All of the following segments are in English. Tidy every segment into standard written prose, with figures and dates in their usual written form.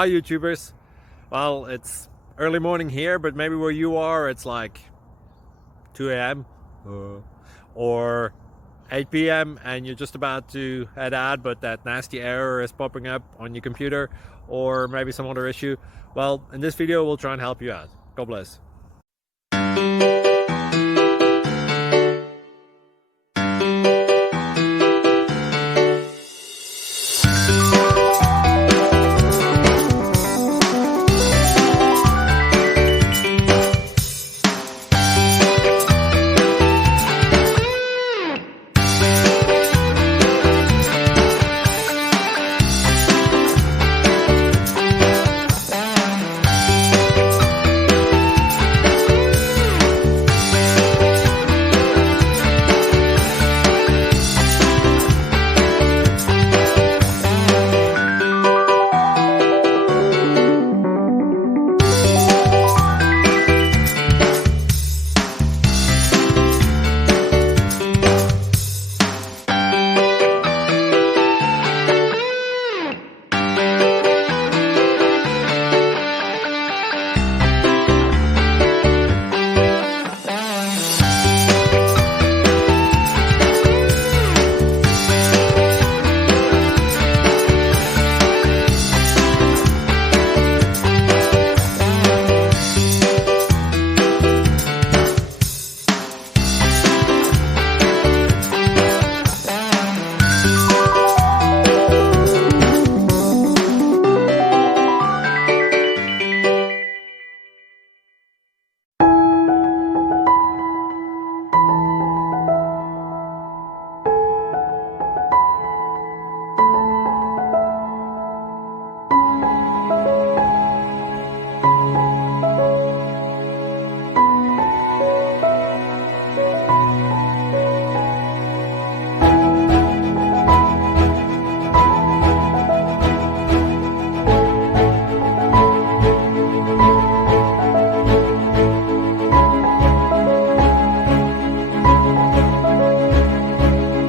Hi YouTubers. Well, it's early morning here, but maybe where you are it's like 2 a.m. Or 8 p.m. and you're just about to head out, but that nasty error is popping up on your computer, or maybe some other issue. Well, in this video we'll try and help you out. God bless.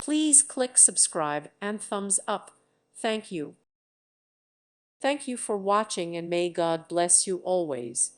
Please click subscribe and thumbs up. Thank you. Thank you for watching, and may God bless you always.